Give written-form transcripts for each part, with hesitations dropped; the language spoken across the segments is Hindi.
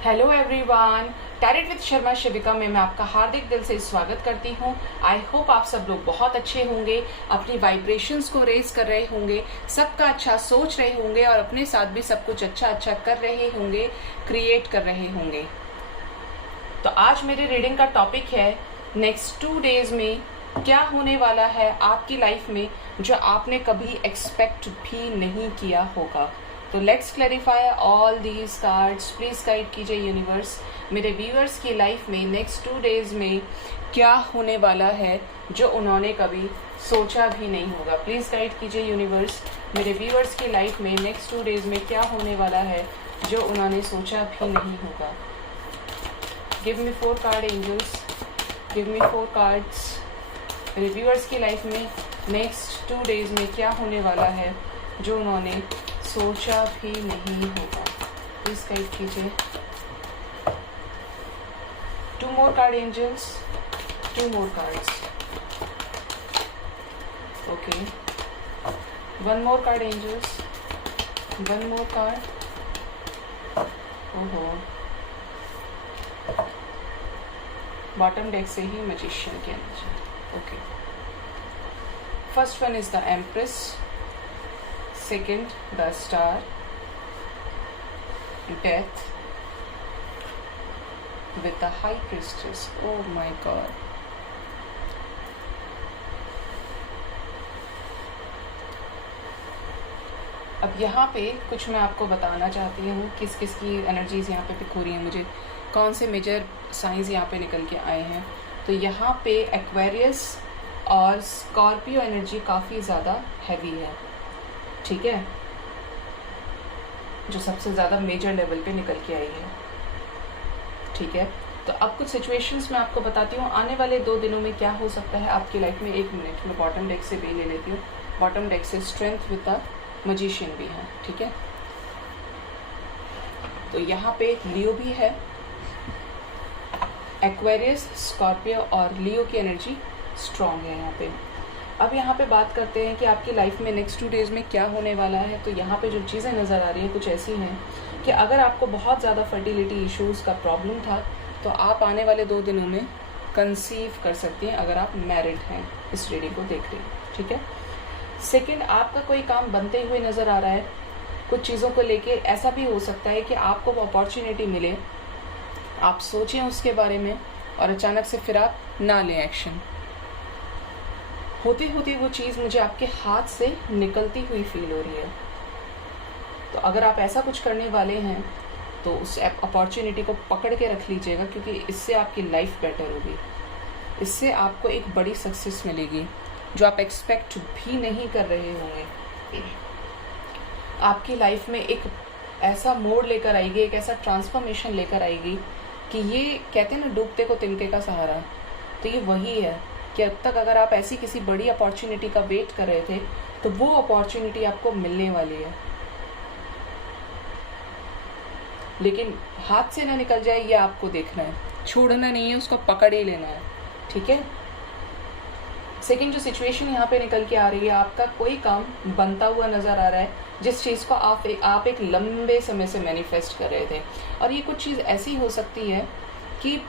Hello everyone, tarot with Sharma Shivika में मैं आपका हार्दिक दिल से स्वागत करती हूँ। आई होप आप सब लोग बहुत अच्छे होंगे, अपनी वाइब्रेशंस को रेज कर रहे होंगे, सबका अच्छा सोच रहे होंगे और अपने साथ भी सब कुछ अच्छा कर रहे होंगे, क्रिएट कर रहे होंगे। तो आज मेरे रीडिंग का टॉपिक है नेक्स्ट 2 डेज में क्या होने वाला है आपकी लाइफ में जो आपने कभी एक्सपेक्ट भी नहीं किया होगा। तो let's clarify all these cards. Please guide कीजिए यूनिवर्स, मेरे व्यूअर्स की लाइफ में नेक्स्ट 2 डेज में क्या होने वाला है जो उन्होंने कभी सोचा भी नहीं होगा। प्लीज गाइड कीजिए यूनिवर्स, मेरे व्यूअर्स की लाइफ में नेक्स्ट 2 डेज में क्या होने वाला है जो उन्होंने सोचा भी नहीं होगा। Give me 4 card angels, give me 4 cards. मेरे व्यूअर्स की लाइफ में नेक्स्ट 2 डेज में क्या होने वाला है जो उन्होंने सोचा भी नहीं होगा। प्लीज गाइड कीजिए। 2 more card angels, 2 more cards. Okay. 1 more card angels, 1 more card. ओहो, बॉटम डेक से ही मैजिशियन की energy. Okay, first one is the empress, second the star, death with the high priestess. Oh my god. अब यहाँ पे कुछ मैं आपको बताना चाहती हूँ किस किस की एनर्जीज यहाँ पे पिक हो रही हैं, मुझे कौन से मेजर साइंस यहाँ पे निकल के आए हैं। तो यहाँ पे एक्वेरियस और स्कॉर्पियो एनर्जी काफ़ी ज़्यादा हैवी है, ठीक है, जो सबसे ज़्यादा मेजर लेवल पे निकल के आई है, ठीक है। तो अब कुछ सिचुएशंस मैं आपको बताती हूँ आने वाले 2 दिनों में क्या हो सकता है आपकी लाइफ में। 1 मिनट में बॉटम डेक से भी ले लेती हूँ। बॉटम डेक से स्ट्रेंथ विद द मैजिशियन भी है, ठीक है। तो यहाँ पे लियो भी है, एक्वेरियस, स्कॉर्पियो और लियो की एनर्जी स्ट्रॉन्ग है यहाँ पे। अब यहाँ पे बात करते हैं कि आपकी लाइफ में नेक्स्ट 2 डेज में क्या होने वाला है। तो यहाँ पे जो चीज़ें नज़र आ रही हैं कुछ ऐसी हैं कि अगर आपको बहुत ज़्यादा फर्टिलिटी इश्यूज़ का प्रॉब्लम था तो आप आने वाले 2 दिनों में कंसीव कर सकती हैं अगर आप मैरिड हैं, इस रीडिंग को देख रही हैं, ठीक है। सेकेंड, आपका कोई काम बनते हुए नज़र आ रहा है, कुछ चीज़ों को लेके ऐसा भी हो सकता है कि आपको वो अपॉर्चुनिटी मिले, आप सोचें उसके बारे में और अचानक से फिर आप ना लें एक्शन। होती होती वो चीज़ मुझे आपके हाथ से निकलती हुई फील हो रही है। तो अगर आप ऐसा कुछ करने वाले हैं तो उस अपॉर्चुनिटी को पकड़ के रख लीजिएगा, क्योंकि इससे आपकी लाइफ बेटर होगी, इससे आपको एक बड़ी सक्सेस मिलेगी जो आप एक्सपेक्ट भी नहीं कर रहे होंगे। आपकी लाइफ में एक ऐसा मोड़ लेकर आएगी, एक ऐसा ट्रांसफॉर्मेशन लेकर आएगी कि ये कहते हैं ना, डूबते को तिनके का सहारा। तो ये वही है कि अब तक अगर आप ऐसी किसी बड़ी अपॉर्चुनिटी का वेट कर रहे थे तो वो अपॉर्चुनिटी आपको मिलने वाली है, लेकिन हाथ से ना निकल जाए ये आपको देखना है, छोड़ना नहीं है, उसको पकड़ ही लेना है, ठीक है। सेकंड, जो सिचुएशन यहाँ पे निकल के आ रही है, आपका कोई काम बनता हुआ नजर आ रहा है जिस चीज़ को आप एक लंबे समय से मैनिफेस्ट कर रहे थे। और ये कुछ चीज़ ऐसी हो सकती है कि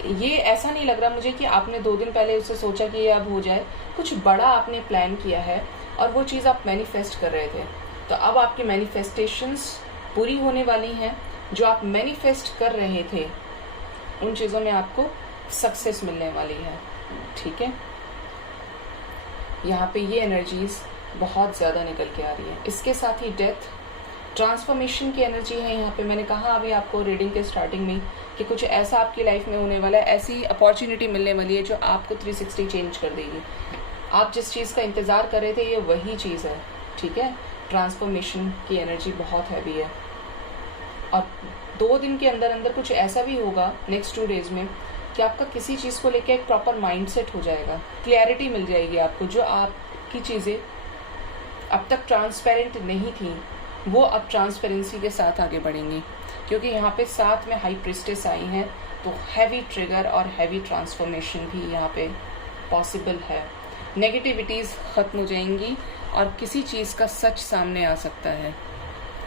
ये ऐसा नहीं लग रहा मुझे कि आपने 2 दिन पहले उससे सोचा कि ये अब हो जाए, कुछ बड़ा आपने प्लान किया है और वो चीज़ आप मैनिफेस्ट कर रहे थे। तो अब आपकी मैनिफेस्टेशंस पूरी होने वाली हैं, जो आप मैनिफेस्ट कर रहे थे उन चीज़ों में आपको सक्सेस मिलने वाली है, ठीक है। यहाँ पे ये एनर्जीज बहुत ज़्यादा निकल के आ रही है। इसके साथ ही डेथ, ट्रांसफॉर्मेशन की एनर्जी है यहाँ पे। मैंने कहा अभी आपको रीडिंग के स्टार्टिंग में कि कुछ ऐसा आपकी लाइफ में होने वाला है, ऐसी अपॉर्चुनिटी मिलने वाली है जो आपको 360 चेंज कर देगी। आप जिस चीज़ का इंतज़ार कर रहे थे ये वही चीज़ है, ठीक है। ट्रांसफॉर्मेशन की एनर्जी बहुत हैवी है और 2 दिन के अंदर अंदर कुछ ऐसा भी होगा नेक्स्ट 2 डेज में कि आपका किसी चीज़ को लेकर एक प्रॉपर माइंडसेट हो जाएगा, क्लैरिटी मिल जाएगी आपको। जो आपकी चीज़ें अब तक ट्रांसपेरेंट नहीं थी वो अब ट्रांसपेरेंसी के साथ आगे बढ़ेंगी, क्योंकि यहाँ पे साथ में हाई प्रिस्टेस आई हैं। तो हैवी ट्रिगर और हैवी ट्रांसफॉर्मेशन भी यहाँ पे पॉसिबल है। नेगेटिविटीज़ ख़त्म हो जाएंगी और किसी चीज़ का सच सामने आ सकता है।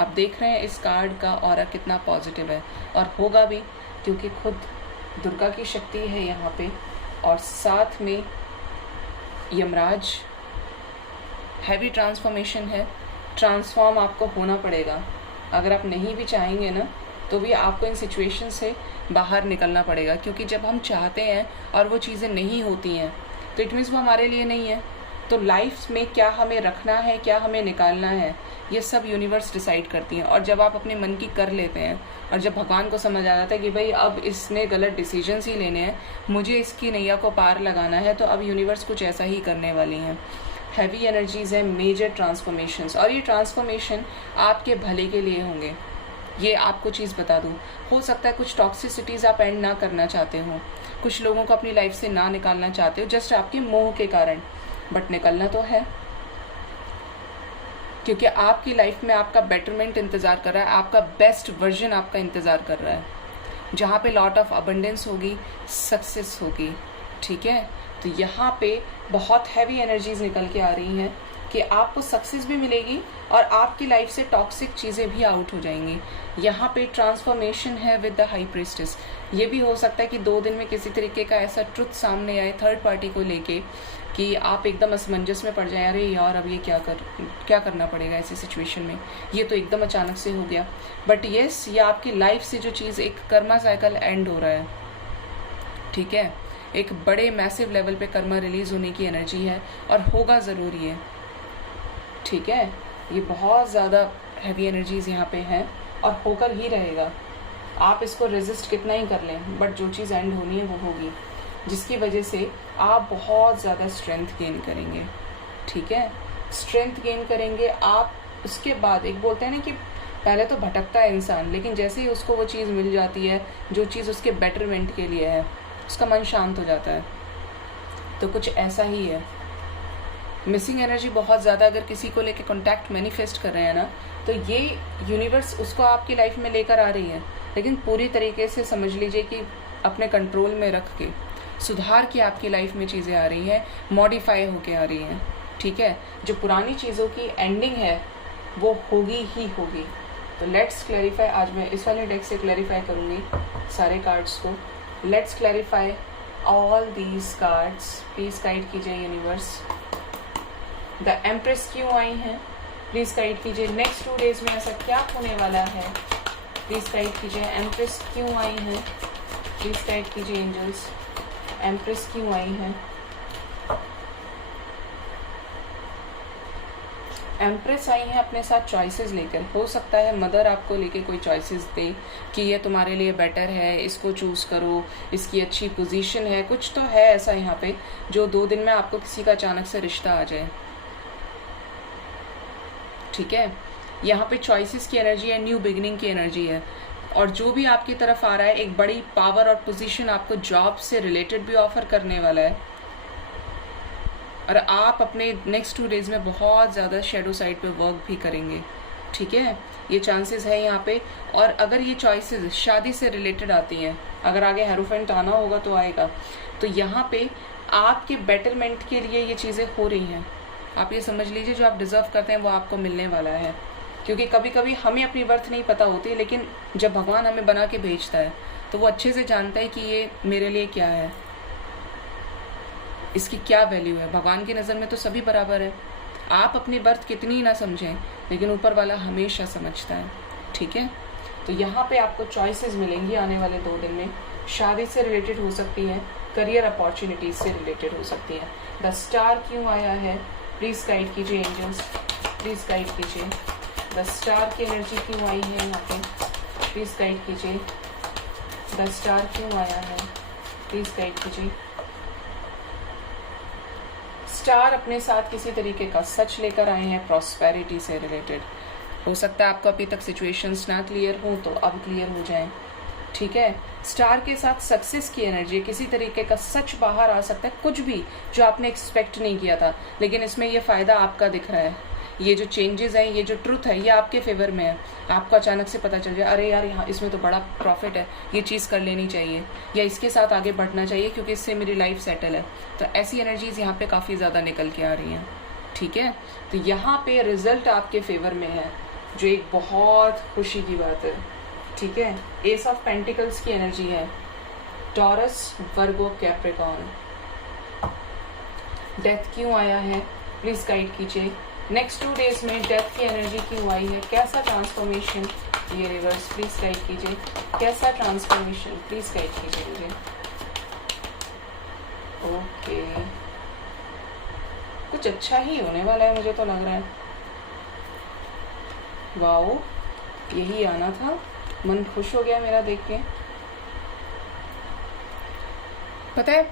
आप देख रहे हैं इस कार्ड का ऑरा कितना पॉजिटिव है, और होगा भी, क्योंकि खुद दुर्गा की शक्ति है यहाँ पे, और साथ में यमराज। हैवी ट्रांसफॉर्मेशन है, ट्रांसफॉर्म आपको होना पड़ेगा। अगर आप नहीं भी चाहेंगे ना तो भी आपको इन सिचुएशन से बाहर निकलना पड़ेगा, क्योंकि जब हम चाहते हैं और वो चीज़ें नहीं होती हैं तो इट मीन्स वो हमारे लिए नहीं है। तो लाइफ में क्या हमें रखना है, क्या हमें निकालना है, ये सब यूनिवर्स डिसाइड करती हैं। और जब आप अपने मन की कर लेते हैं और जब भगवान को समझ आ जाता है कि भाई अब इसने गलत डिसीजंस ही लेने हैं, मुझे इसकी नैया को पार लगाना है, तो अब यूनिवर्स कुछ ऐसा ही करने वाली हैं। हैवी एनर्जीज है, मेजर ट्रांसफॉर्मेशंस, और ये ट्रांसफॉर्मेशन आपके भले के लिए होंगे। ये आपको चीज़ बता दूँ, हो सकता है कुछ टॉक्सिसिटीज़ आप एंड ना करना चाहते हो, कुछ लोगों को अपनी लाइफ से ना निकालना चाहते हो जस्ट आपके मोह के कारण, बट निकलना तो है, क्योंकि आपकी लाइफ में आपका बेटरमेंट इंतज़ार कर रहा है, आपका बेस्ट वर्जन आपका इंतज़ार कर रहा है, जहाँ पे लॉट ऑफ अबंडेंस होगी, सक्सेस होगी। ठीक है, तो यहाँ पे बहुत हैवी एनर्जीज निकल के आ रही हैं कि आपको सक्सेस भी मिलेगी और आपकी लाइफ से टॉक्सिक चीज़ें भी आउट हो जाएंगी। यहाँ पे ट्रांसफॉर्मेशन है विद द हाई प्रीस्टेस। ये भी हो सकता है कि 2 दिन में किसी तरीके का ऐसा ट्रुथ सामने आए थर्ड पार्टी को लेके कि आप एकदम असमंजस में पड़ जाए, अरे यार अब ये क्या करना पड़ेगा ऐसी सिचुएशन में, ये तो एकदम अचानक से हो गया। बट येस, ये आपकी लाइफ से जो चीज़, एक कर्मा साइकिल एंड हो रहा है। ठीक है, एक बड़े मैसिव लेवल पे कर्मा रिलीज होने की एनर्जी है और होगा ज़रूरी है। ठीक है, ये बहुत ज़्यादा हैवी एनर्जीज यहाँ पे हैं और होकर ही रहेगा। आप इसको रेजिस्ट कितना ही कर लें, बट जो चीज़ एंड होनी है वो होगी, जिसकी वजह से आप बहुत ज़्यादा स्ट्रेंथ गेन करेंगे। ठीक है, स्ट्रेंथ गेन करेंगे आप। उसके बाद एक बोलते हैं ना कि पहले तो भटकता है इंसान, लेकिन जैसे ही उसको वो चीज़ मिल जाती है जो चीज़ उसके बेटरमेंट के लिए है, उसका मन शांत हो जाता है। तो कुछ ऐसा ही है। मिसिंग एनर्जी बहुत ज़्यादा अगर किसी को लेके कॉन्टैक्ट मैनिफेस्ट कर रहे हैं ना, तो ये यूनिवर्स उसको आपकी लाइफ में लेकर आ रही है, लेकिन पूरी तरीके से समझ लीजिए कि अपने कंट्रोल में रख के सुधार की आपकी लाइफ में चीज़ें आ रही हैं, मॉडिफाई होके आ रही हैं। ठीक है, जो पुरानी चीज़ों की एंडिंग है वो होगी ही होगी। तो लेट्स क्लैरिफाई, आज मैं इस वाले डेक से क्लैरिफाई करूँगी सारे कार्ड्स को। Let's clarify all these cards, please guide कीजिए यूनिवर्स। द एम्प्रेस क्यों आई हैं, प्लीज़ गाइड कीजिए। नेक्स्ट 2 डेज में ऐसा क्या होने वाला है, प्लीज़ गाइड कीजिए। एम्प्रेस क्यों आई हैं, प्लीज़ गाइड कीजिए एंजल्स। एम्प्रेस क्यों आई हैं। एम्प्रेस आई हैं अपने साथ चॉइसेस लेकर। हो सकता है मदर आपको लेके कोई चॉइसेस दे कि ये तुम्हारे लिए बेटर है, इसको चूज़ करो, इसकी अच्छी पोजीशन है, कुछ तो है ऐसा यहाँ पे जो 2 दिन में आपको किसी का अचानक से रिश्ता आ जाए। ठीक है, यहाँ पे चॉइसेस की एनर्जी है, न्यू बिगिनिंग की एनर्जी है, और जो भी आपकी तरफ आ रहा है एक बड़ी पावर और पोजीशन आपको जॉब से रिलेटेड भी ऑफर करने वाला है, और आप अपने नेक्स्ट 2 डेज में बहुत ज़्यादा शेडो साइड पे वर्क भी करेंगे। ठीक है, ये चांसेस है यहाँ पे। और अगर ये चॉइसेस शादी से रिलेटेड आती हैं, अगर आगे हेरोफेंट आना होगा तो आएगा, तो यहाँ पे आपके बेटरमेंट के लिए ये चीज़ें हो रही हैं। आप ये समझ लीजिए जो आप डिज़र्व करते हैं वो आपको मिलने वाला है, क्योंकि कभी कभी हमें अपनी वर्थ नहीं पता होती, लेकिन जब भगवान हमें बना के भेजता है तो वो अच्छे से जानता है कि ये मेरे लिए क्या है, इसकी क्या वैल्यू है। भगवान की नज़र में तो सभी बराबर है। आप अपनी वर्थ कितनी ही ना समझें, लेकिन ऊपर वाला हमेशा समझता है। ठीक है, तो यहाँ पे आपको चॉइसेस मिलेंगी आने वाले 2 दिन में। शादी से रिलेटेड हो सकती हैं, करियर अपॉर्चुनिटीज से रिलेटेड हो सकती हैं। द स्टार क्यों आया है, प्लीज़ गाइड कीजिए एंजल्स, प्लीज़ गाइड कीजिए। द स्टार की एनर्जी क्यों आई है यहाँ पे, प्लीज़ गाइड कीजिए। द स्टार क्यों आया है, प्लीज़ गाइड कीजिए। स्टार अपने साथ किसी तरीके का सच लेकर आए हैं, प्रॉस्पेरिटी से रिलेटेड। हो सकता है आपको अभी तक सिचुएशंस ना क्लियर हो तो अब क्लियर हो जाएं। ठीक है, स्टार के साथ सक्सेस की एनर्जी, किसी तरीके का सच बाहर आ सकता है, कुछ भी जो आपने एक्सपेक्ट नहीं किया था, लेकिन इसमें ये फ़ायदा आपका दिख रहा है। ये जो चेंजेस हैं, ये जो ट्रुथ है, ये आपके फेवर में है। आपको अचानक से पता चल जाए, अरे यार यहाँ इसमें तो बड़ा प्रॉफिट है, ये चीज़ कर लेनी चाहिए, या इसके साथ आगे बढ़ना चाहिए क्योंकि इससे मेरी लाइफ सेटल है। तो ऐसी एनर्जीज यहाँ पे काफ़ी ज़्यादा निकल के आ रही हैं। ठीक है, तो यहाँ पे रिजल्ट आपके फेवर में है। जो एक बहुत खुशी की बात है, ठीक है। एस ऑफ पेंटिकल्स की एनर्जी है, टॉरस, वर्गो, कैप्रिकॉर्न। डेथ क्यों आया है, प्लीज गाइड कीजिए। नेक्स्ट 2 डेज में डेथ की एनर्जी क्यों आई है, कैसा ट्रांसफॉर्मेशन, ये रिवर्स प्लीज गाइड कीजिए, कैसा ट्रांसफॉर्मेशन प्लीज गाइड कीजिए मुझे। ओके, कुछ अच्छा ही होने वाला है मुझे तो लग रहा है। वाओ, यही आना था, मन खुश हो गया मेरा देख के। पता है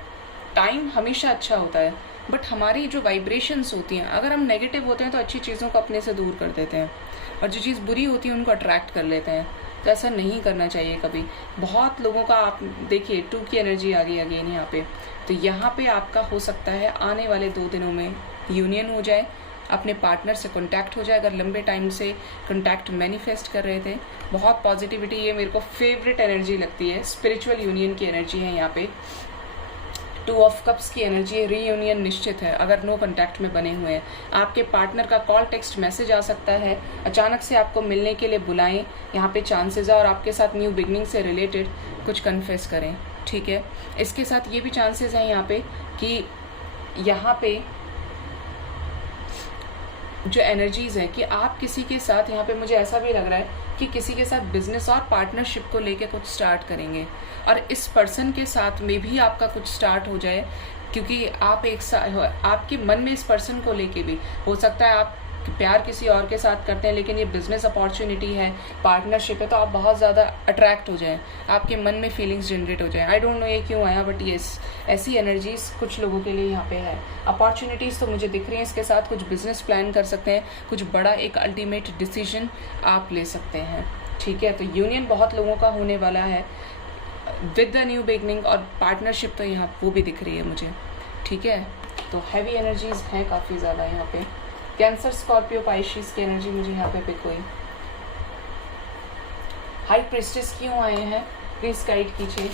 टाइम हमेशा अच्छा होता है, बट हमारी जो वाइब्रेशंस होती हैं, अगर हम नेगेटिव होते हैं तो अच्छी चीज़ों को अपने से दूर कर देते हैं, और जो चीज़ बुरी होती है उनको अट्रैक्ट कर लेते हैं। तो ऐसा नहीं करना चाहिए कभी। बहुत लोगों का आप देखिए 2 की एनर्जी आ गई अगेन यहाँ पे। तो यहाँ पे आपका हो सकता है आने वाले 2 दिनों में यूनियन हो जाए, अपने पार्टनर से कांटेक्ट हो जाए। अगर लंबे टाइम से कांटेक्ट मैनिफेस्ट कर रहे थे, बहुत पॉजिटिविटी, ये मेरे को फेवरेट एनर्जी लगती है। स्पिरिचुअल यूनियन की एनर्जी है यहाँ पे। 2 ऑफ कप्स की एनर्जी है, रीयूनियन निश्चित है अगर नो कांटेक्ट में बने हुए हैं। आपके पार्टनर का कॉल, टेक्स्ट, मैसेज आ सकता है, अचानक से आपको मिलने के लिए बुलाएं, यहाँ पे चांसेस है। और आपके साथ न्यू बिगनिंग से रिलेटेड कुछ कन्फेस करें, ठीक है। इसके साथ ये भी चांसेस हैं यहाँ पे कि यहाँ पे जो एनर्जीज हैं कि आप किसी के साथ, यहाँ पे मुझे ऐसा भी लग रहा है कि किसी के साथ बिजनेस और पार्टनरशिप को लेके कुछ स्टार्ट करेंगे, और इस पर्सन के साथ में भी आपका कुछ स्टार्ट हो जाए, क्योंकि आप आपके मन में इस पर्सन को लेके भी हो सकता है आप प्यार किसी और के साथ करते हैं, लेकिन ये बिजनेस अपॉर्चुनिटी है, पार्टनरशिप है, तो आप बहुत ज़्यादा अट्रैक्ट हो जाएं, आपके मन में फीलिंग्स जनरेट हो जाए। आई डोंट नो ये क्यों आया, बट ये ऐसी एनर्जीज कुछ लोगों के लिए यहाँ पे है। अपॉर्चुनिटीज़ तो मुझे दिख रही हैं, इसके साथ कुछ बिजनेस प्लान कर सकते हैं, कुछ बड़ा एक अल्टीमेट डिसीजन आप ले सकते हैं, ठीक है। तो यूनियन बहुत लोगों का होने वाला है विद द न्यू बिगनिंग, और पार्टनरशिप तो यहाँ वो भी दिख रही है मुझे, ठीक है। तो हैवी एनर्जीज हैं काफ़ी ज़्यादा यहाँ पे। कैंसर, स्कॉर्पियो, पाइशिस की एनर्जी मुझे यहाँ पे पिक हुई। हाई प्रिस्टेस क्यों आए हैं, प्लीज गाइड कीजिए।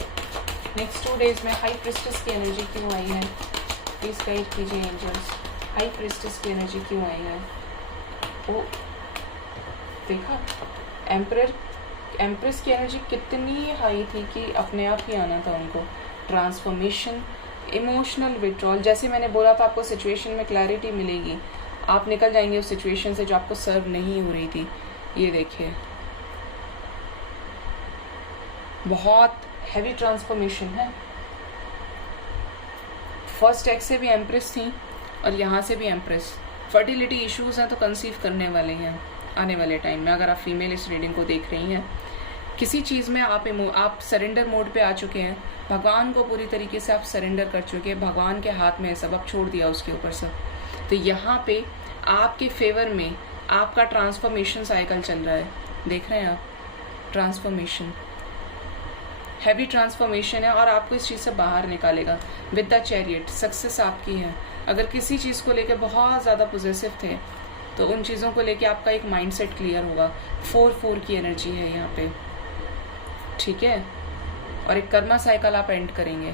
नेक्स्ट 2 डेज में हाई प्रिस्टेस की एनर्जी क्यों आई है, प्लीज गाइड कीजिए एंजल्स। हाई प्रिस्टेस की एनर्जी क्यों आई है। ओ देखा, एम्प्रेस की एनर्जी कितनी हाई थी कि अपने आप ही आना था उनको। ट्रांसफॉर्मेशन, इमोशनल विड्रॉल, जैसे मैंने बोला था आपको सिचुएशन में क्लैरिटी मिलेगी, आप निकल जाएंगे उस सिचुएशन से जो आपको सर्व नहीं हो रही थी। ये देखिए बहुत हैवी ट्रांसफॉर्मेशन है। फर्स्ट एक्स से भी एम्प्रेस थी और यहाँ से भी एम्प्रेस। फर्टिलिटी इश्यूज हैं तो कंसीव करने वाले हैं आने वाले टाइम में। अगर आप फीमेल इस रीडिंग को देख रही हैं, किसी चीज़ में आप सरेंडर मोड पे आ चुके हैं, भगवान को पूरी तरीके से आप सरेंडर कर चुके हैं, भगवान के हाथ में है सब, अब छोड़ दिया उसके ऊपर सब। तो यहाँ पे आपके फेवर में आपका ट्रांसफॉर्मेशन साइकिल चल रहा है, देख रहे हैं आप, ट्रांसफॉर्मेशन, हैवी ट्रांसफॉर्मेशन है, और आपको इस चीज़ से बाहर निकालेगा विद द चैरियट। सक्सेस आपकी है। अगर किसी चीज़ को लेकर बहुत ज़्यादा पॉजिटिव थे तो उन चीज़ों को लेके आपका एक माइंडसेट क्लियर होगा। 4 की एनर्जी है यहाँ पे, ठीक है। और एक कर्मा साइकिल आप एंड करेंगे।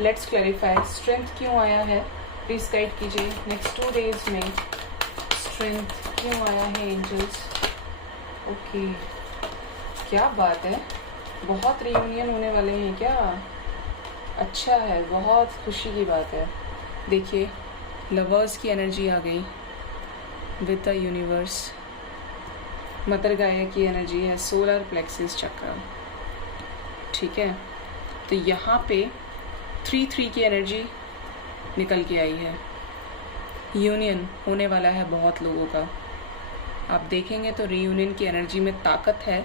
लेट्स क्लैरिफाई, स्ट्रेंथ क्यों आया है, प्लीज गाइड कीजिए। नेक्स्ट 2 डेज में स्ट्रेंथ क्यों आया है एंजल्स। ओके, क्या बात है, बहुत रियूनियन होने वाले हैं क्या, अच्छा है, बहुत खुशी की बात है। देखिए लवर्स की एनर्जी आ गई विद द यूनिवर्स। मदर गाया की एनर्जी है, सोलर प्लेक्सिस चक्र, ठीक है। तो यहाँ पे 3 की एनर्जी निकल के आई है। यूनियन होने वाला है बहुत लोगों का, आप देखेंगे तो रीयूनियन की एनर्जी में ताकत है।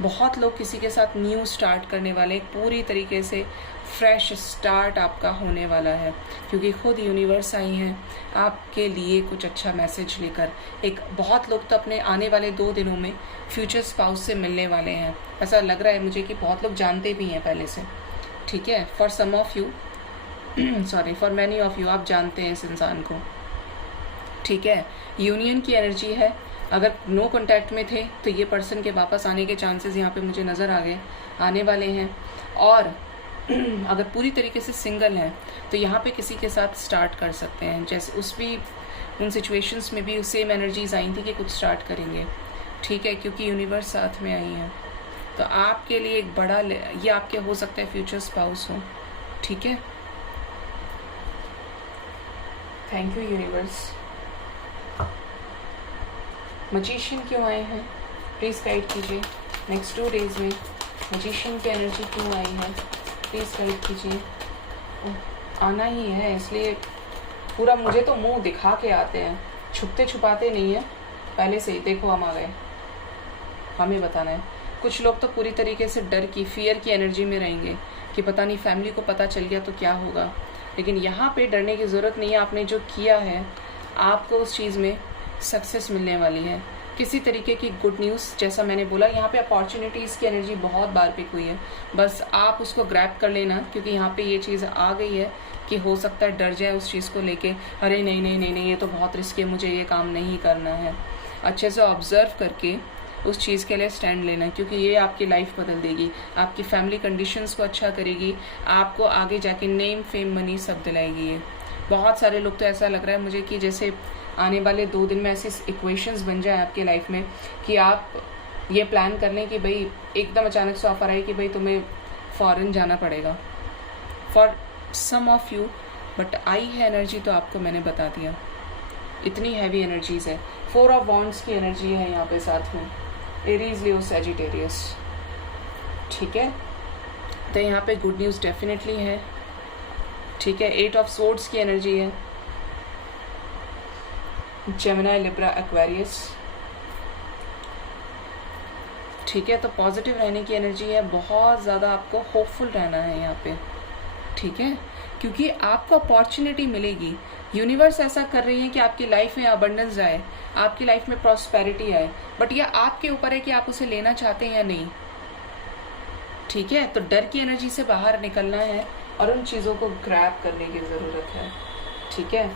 बहुत लोग किसी के साथ न्यू स्टार्ट करने वाले, पूरी तरीके से फ्रेश स्टार्ट आपका होने वाला है, क्योंकि खुद यूनिवर्स आई हैं आपके लिए कुछ अच्छा मैसेज लेकर। एक बहुत लोग तो अपने आने वाले 2 दिनों में फ्यूचर स्पाउस से मिलने वाले हैं, ऐसा लग रहा है मुझे कि बहुत लोग जानते भी हैं पहले से, ठीक है। For some of you sorry for many of you, आप जानते हैं इस इंसान को, ठीक है। यूनियन की एनर्जी है। अगर नो कांटेक्ट में थे तो ये पर्सन के वापस आने के चांसेस यहाँ पे मुझे नज़र आ गए, आने वाले हैं। और अगर पूरी तरीके से सिंगल हैं तो यहाँ पे किसी के साथ स्टार्ट कर सकते हैं, जैसे उन सिचुएशंस में भी सेम एनर्जीज आई थी कि कुछ स्टार्ट करेंगे, ठीक है, क्योंकि यूनिवर्स साथ में आई है। तो आपके लिए एक बड़ा, ये आपके हो सकता है फ्यूचर स्पाउस हो, ठीक है। Thank you universe. मजीशियन क्यों आए हैं, प्लीज़ गाइड कीजिए। नेक्स्ट 2 डेज में मजीशियन की एनर्जी क्यों आई है, प्लीज़ गाइड कीजिए। आना ही है, इसलिए पूरा मुझे तो मुंह दिखा के आते हैं, छुपते छुपाते नहीं है, पहले से ही देखो हम आ गए, हमें बताना है। कुछ लोग तो पूरी तरीके से डर की, फियर की एनर्जी में रहेंगे कि पता नहीं फैमिली को पता चल गया तो क्या होगा, लेकिन यहाँ पे डरने की ज़रूरत नहीं है। आपने जो किया है आपको उस चीज़ में सक्सेस मिलने वाली है, किसी तरीके की गुड न्यूज़। जैसा मैंने बोला, यहाँ पे अपॉर्चुनिटीज़ की एनर्जी बहुत बार पिक हुई है, बस आप उसको ग्रैब कर लेना, क्योंकि यहाँ पे ये चीज़ आ गई है कि हो सकता है डर जाए उस चीज़ को लेके, अरे नहीं नहीं नहीं नहीं ये तो बहुत रिस्की है, मुझे ये काम नहीं करना है। अच्छे से ऑब्जर्व करके उस चीज़ के लिए स्टैंड लेना, क्योंकि ये आपकी लाइफ बदल देगी, आपकी फैमिली कंडीशंस को अच्छा करेगी, आपको आगे जाके नेम फेम मनी सब दिलाएगी। ये बहुत सारे लोग तो ऐसा लग रहा है मुझे कि जैसे आने वाले 2 दिन में ऐसी इक्वेशंस बन जाए आपके लाइफ में कि आप ये प्लान कर लें कि भाई एकदम अचानक से ऑफर आए कि भाई तुम्हें फॉरेन जाना पड़ेगा, for some of you, but I है एनर्जी तो आपको मैंने बता दिया, इतनी हैवी एनर्जीज है। 4 ऑफ वॉन्ड्स की एनर्जी है यहाँ पे साथ में, एरीज, लियो, सैजिटेरियस, ठीक है। तो यहाँ पे गुड न्यूज़ डेफिनेटली है, ठीक है। 8 ऑफ सोर्ड्स की एनर्जी है, जेमिनी, लिब्रा, एक्वेरियस, ठीक है। तो पॉजिटिव रहने की एनर्जी है, बहुत ज़्यादा आपको होपफुल रहना है यहाँ पे, ठीक है, क्योंकि आपको अपॉर्चुनिटी मिलेगी। यूनिवर्स ऐसा कर रही है कि आपकी लाइफ में अबंडेंस आए, आपकी लाइफ में प्रॉस्पेरिटी आए, बट यह आपके ऊपर है कि आप उसे लेना चाहते हैं या नहीं, ठीक है। तो डर की एनर्जी से बाहर निकलना है और उन चीज़ों को ग्रैब करने की ज़रूरत है, ठीक है।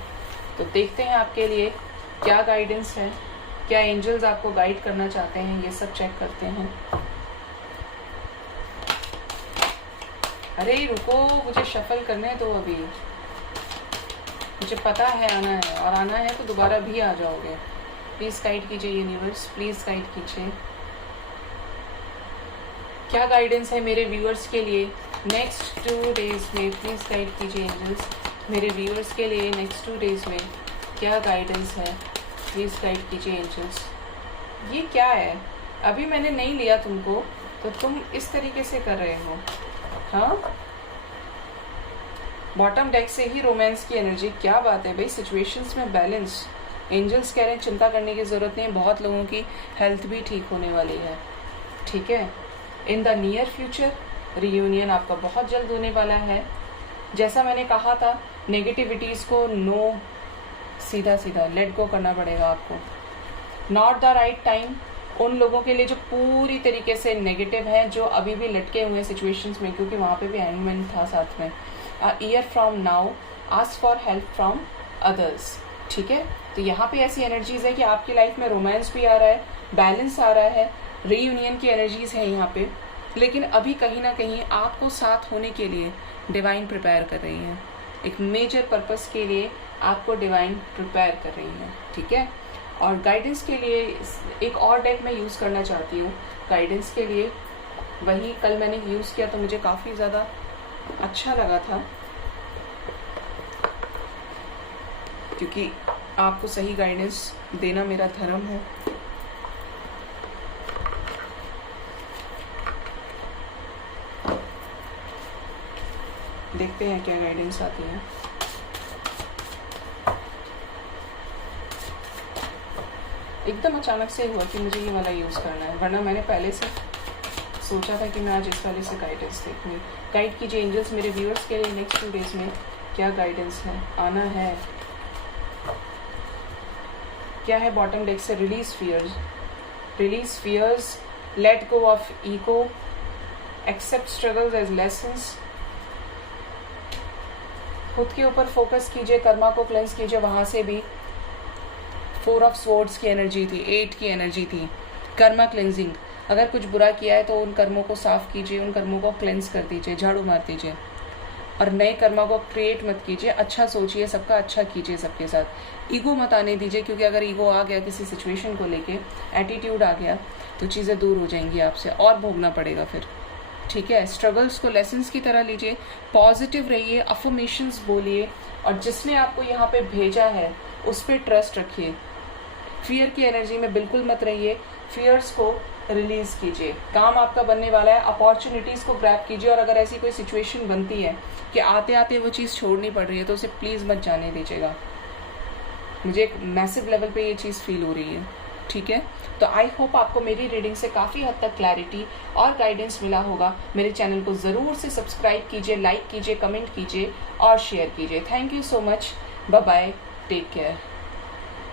तो देखते हैं आपके लिए क्या गाइडेंस है, क्या एंजल्स आपको गाइड करना चाहते हैं, ये सब चेक करते हैं। अरे रुको, मुझे शफल करने दो अभी, मुझे पता है आना है, और आना है तो दोबारा भी आ जाओगे। प्लीज़ गाइड कीजिए यूनिवर्स, प्लीज़ गाइड कीजिए, क्या गाइडेंस है मेरे व्यूअर्स के लिए नेक्स्ट 2 डेज में। प्लीज़ गाइड कीजिए एंजल्स, मेरे व्यूअर्स के लिए नेक्स्ट 2 डेज में क्या गाइडेंस है, प्लीज़ गाइड कीजिए एंजल्स। ये क्या है, अभी मैंने नहीं लिया तुमको तो तुम इस तरीके से कर रहे हो, हाँ। बॉटम डेक से ही रोमांस की एनर्जी, क्या बात है भाई, सिचुएशंस में बैलेंस। एंजल्स कह रहे हैं चिंता करने की ज़रूरत नहीं, बहुत लोगों की हेल्थ भी ठीक होने वाली है, ठीक है। In the near future reunion आपका बहुत जल्द होने वाला है। जैसा मैंने कहा था, नेगेटिविटीज़ को नो, सीधा सीधा लेट गो करना पड़ेगा आपको। नॉट द राइट टाइम उन लोगों के लिए जो पूरी तरीके से नेगेटिव हैं, जो अभी भी लटके हुए हैं सिचुएशंस में, क्योंकि वहाँ पे भी हैंगमैन था साथ में। A year from now ask for help from others, ठीक है। तो यहाँ पे ऐसी एनर्जीज है कि आपकी लाइफ में रोमांस भी आ रहा है, बैलेंस आ रहा है, रीयूनियन की एनर्जीज है यहाँ पे, लेकिन अभी कहीं ना कहीं आपको साथ होने के लिए डिवाइन प्रिपेयर कर रही है, एक मेजर पर्पस के लिए आपको डिवाइन प्रिपेयर कर रही है, ठीक है। और गाइडेंस के लिए एक और डेक मैं यूज़ करना चाहती हूँ गाइडेंस के लिए, वही कल मैंने यूज़ किया तो मुझे काफ़ी ज़्यादा अच्छा लगा था, क्योंकि आपको सही गाइडेंस देना मेरा धर्म है। देखते हैं क्या गाइडेंस आती है। एकदम अचानक से हुआ कि मुझे ये वाला यूज़ करना है, वरना मैंने पहले से सोचा था कि मैं आज इस वाले से गाइडेंस देखूँगी। गाइड कीजिए एंजल्स, मेरे व्यूअर्स के लिए नेक्स्ट 2 डेज में क्या गाइडेंस है, आना है क्या है। बॉटम डेक से release fears, let go of ego, accept struggles as lessons, खुद के ऊपर फोकस कीजिए, कर्मा को क्लेंस कीजिए। वहाँ से भी 4 ऑफ स्वॉर्ड्स की एनर्जी थी, 8 की एनर्जी थी, कर्मा क्लेंजिंग। अगर कुछ बुरा किया है तो उन कर्मों को साफ कीजिए, उन कर्मों को क्लेंस कर दीजिए, झाड़ू मार दीजिए, और नए कर्मों को क्रिएट मत कीजिए। अच्छा सोचिए, सबका अच्छा कीजिए, सबके साथ ईगो मत आने दीजिए, क्योंकि अगर ईगो आ गया किसी सिचुएशन को लेके, एटीट्यूड आ गया, तो चीज़ें दूर हो जाएंगी आपसे और भोगना पड़ेगा फिर। ठीक है, स्ट्रगल्स को लेसन्स की तरह लीजिए, पॉजिटिव रहिए, अफर्मेशंस बोलिए, और जिसने आपको यहाँ पे भेजा है उस पर ट्रस्ट रखिए। फियर की एनर्जी में बिल्कुल मत रहिए, फियर्स को रिलीज कीजिए। काम आपका बनने वाला है, अपॉर्चुनिटीज को ग्रैब कीजिए, और अगर ऐसी कोई सिचुएशन बनती है कि आते आते वो चीज़ छोड़नी पड़ रही है तो उसे प्लीज़ मत जाने दीजिएगा। मुझे एक मैसिव लेवल पे ये चीज़ फील हो रही है। ठीक है, तो आई होप आपको मेरी रीडिंग से काफ़ी हद तक क्लैरिटी और गाइडेंस मिला होगा। मेरे चैनल को ज़रूर से सब्सक्राइब कीजिए, लाइक कीजिए, कमेंट कीजिए और शेयर कीजिए। Thank you so much, bye bye, take care.